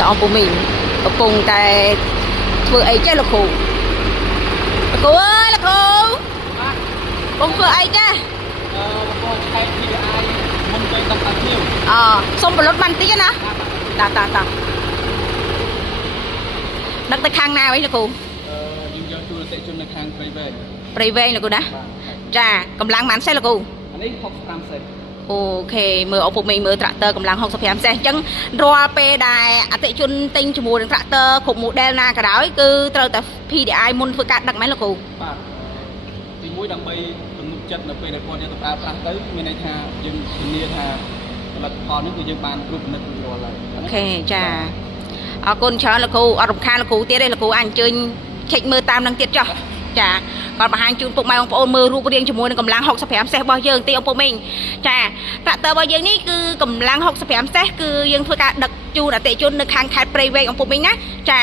តអពុមីកំពុងតែធ្វើអីចេះលោកគ្រូលោកគ្រូអើយលោកគ្រូបងធ្វើអីចេះបងឆែក PDI មុនពេលដល់គ្នាសុំបលុតបានតិចណាតាដឹកទៅខាងណាវិញលោកគ្រូយើងយកទូរទស្សន៍ជននៅខាងព្រៃវែងលោកគ្រូណាចាកម្លាំងប៉ុន្មានសេះលោកគ្រូអានេះ65សេះអូខេមើលឪពុកមីមើលត្រាក់ទ័រកម្លាំង65សេះអញ្ចឹងរាល់ពេលដែលអតិជនទិញជាមួយនឹងត្រាក់ទ័រគ្រប់ model ណាក៏ដោយគឺត្រូវតែ PDI មុនធ្វើការដឹកមែនលោកគ្រូបាទទីមួយដើម្បីទំនុកចិត្តនៅពេលដែលគាត់យកទៅប្រើប្រាស់ទៅមានន័យថាយើងធានាថាផលិតផលនេះគឺយើងបានគ្រប់ពិនិត្យរួចរាល់ហើយអូខេចាអរគុណច្រើនលោកគ្រូអត់រំខានលោកគ្រូទៀតទេលោកគ្រូអាចអញ្ជើញឆែកមើលតាមនឹងទៀតចុះចាគាត់បង្ហាញជូនពុកម៉ែបងប្អូនមើលរូបរាងជាមួយនឹងកម្លាំង65សេះរបស់យើងទីឪពុកមីងចាត្រាក់ទ័ររបស់យើងនេះគឺកម្លាំង65សេះគឺយើងធ្វើការដឹកជូនអតិជននៅខាងខេត្តព្រៃវែងឪពុកមីងណាចា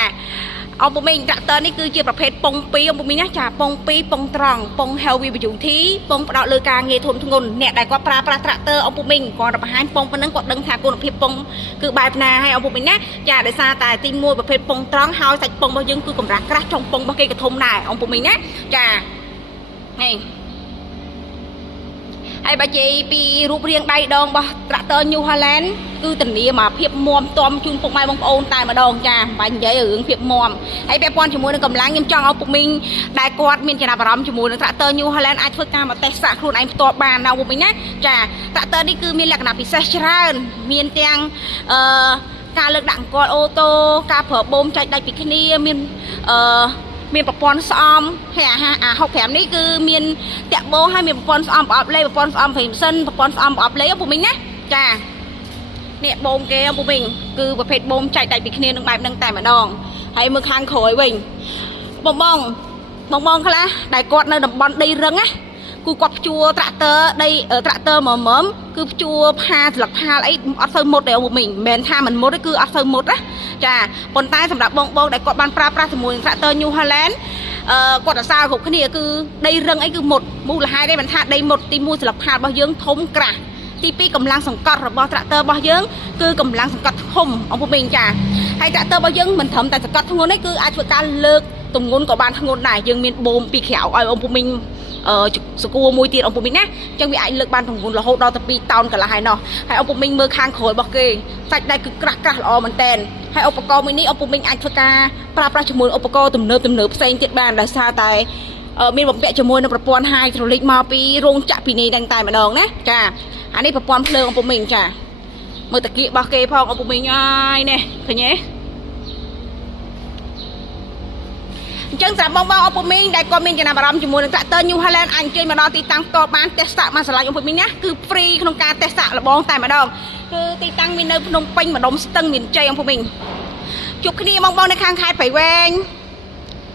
ឪពុកមីងត្រាក់ទ័រនេះគឺជាប្រភេទពង2ឪពុកមីងណាចាពង2ពងត្រង់ពង heavy duty ពងផ្ដោតលើការងារធន់ធ្ងន់អ្នកដែលគាត់ប្រើប្រាស់ត្រាក់ទ័រឪពុកមីងគាត់បង្ហាញពងប៉ុណ្ណឹងគាត់ដឹងថាគុណភាពពងគឺបែបណាហើយឪពុកមីងណាចាដោយសារតែទី1ប្រភេទពងត្រង់ហើយសាច់ពងរបស់យើងគឺកម្រាស់ក្រាស់ចុងពងរបស់គេក៏ធំដែរឪពុកមីងណាចានេះហើយបើនិយាយពីរូបរាងដៃដងរបស់ត្រាក់ទ័រ New Holland គឺធានាមកភាពមាំទាំជូនពុកម៉ែបងប្អូនតែម្ដងចាបាញ់និយាយរឿងភាពមាំហើយពាក់ព័ន្ធជាមួយនឹងកម្លាំងខ្ញុំចង់ឲ្យពុកមីងដែលគាត់មានចំណាប់អារម្មណ៍ជាមួយនឹងត្រាក់ទ័រ New Holland អាចធ្វើការមកតេស្តសាកខ្លួនឯងផ្ទាល់បានណាពុកមីងណាចាត្រាក់ទ័រនេះគឺមានលក្ខណៈពិសេសច្រើនមានទាំងការលើកដាក់អង្គអូតូការប្រើបូមចែកដាច់ពីគ្នាមានប្រព័ន្ធស្អំហើយអា65នេះគឺមានតាក់បូហើយមានប្រព័ន្ធស្អំប្រអប់លេប្រព័ន្ធស្អំព្រីម៉ាស៊ីនប្រព័ន្ធស្អំប្រអប់លេពុកមីងណាចានេះបូមគេពុកមីងគឺប្រភេទបូមចែកដាច់ពីគ្នានឹងបែបហ្នឹងតែម្ដងហើយមើលខាងក្រោយវិញបងខ្លះដែលគាត់នៅតំបន់ដីរឹងណាគឺគាត់ភ្ជួរត្រាក់ទ័រមើមគឺភ្ជួរផាស្លឹកផាលអីអត់សូវមុតទេពុកមីងមិនមែនថាមិនមុតទេគឺអត់សូវមុតណាចាប៉ុន្តែសម្រាប់បងដែលគាត់បានប្រើប្រាស់ជាមួយនឹងត្រាក់ទ័រ New Holland គាត់អាសាគ្រប់គ្នាគឺដីរឹងអីគឺមុតមូលហេតុអីមិនថាដីមុតទី1ស្លឹកផាលរបស់យើងធំក្រាស់ទី2កម្លាំងសង្កត់របស់ត្រាក់ទ័ររបស់យើងគឺកម្លាំងសង្កត់ធំអង្គពុកមីងចាហើយត្រាក់ទ័ររបស់យើងមិនត្រឹមតែសង្កត់ធ្ងន់ទេគឺអាចធ្វើការលើកទម្ងន់ក៏បានធ្ងន់ដែរយើងមានបូមពីក្រៅឲ្យអង្គពុកមីងសកួរមួយទៀតអង្គពុកមីងណាអញ្ចឹងវាអាចលើកបានទម្ងន់រហូតដល់ទៅ2តោនកន្លះហើយណោះហើយអង្គពុកមីងមើលខាងក្រោយរបស់គេសាច់ដៃគឺក្រាស់ល្អមែនតែនហើយឧបករណ៍មួយនេះអង្គពុកមីងអាចធ្វើការប្រើប្រាស់ជាមួយឧបករណ៍ទំនើបផ្សេងទៀតបានដោយសារតែមានបំពាក់ជាមួយនឹងប្រព័ន្ធ hydraulic មកពីរោងចក្រពីនេះតែម្ដងណាចាអានេះប្រព័ន្ធភ្លើងអង្គពុកមីងចាមើលតាគៀករបស់គេផងអង្គពុកមីងអើយនេះឃើញទេអញ្ចឹងសម្រាប់បងអង្គពុកមីងដែលគាត់មានចំណាប់អារម្មណ៍ជាមួយនឹងត្រាក់ទ័រ New Holland អាចអញ្ជើញមកដល់ទីតាំងផ្ទាល់បានតេស្តសាកមកឆ្លាញ់អង្គពុកមីងណាគឺ free ក្នុងការតេស្តសាកលបងតែម្ដងគឺទីតាំងមាននៅភ្នំពេញម្ដុំស្ទឹងមានជ័យអង្គពុកមីងជួបគ្នាបងនៅខាងខេត្តព្រៃវែង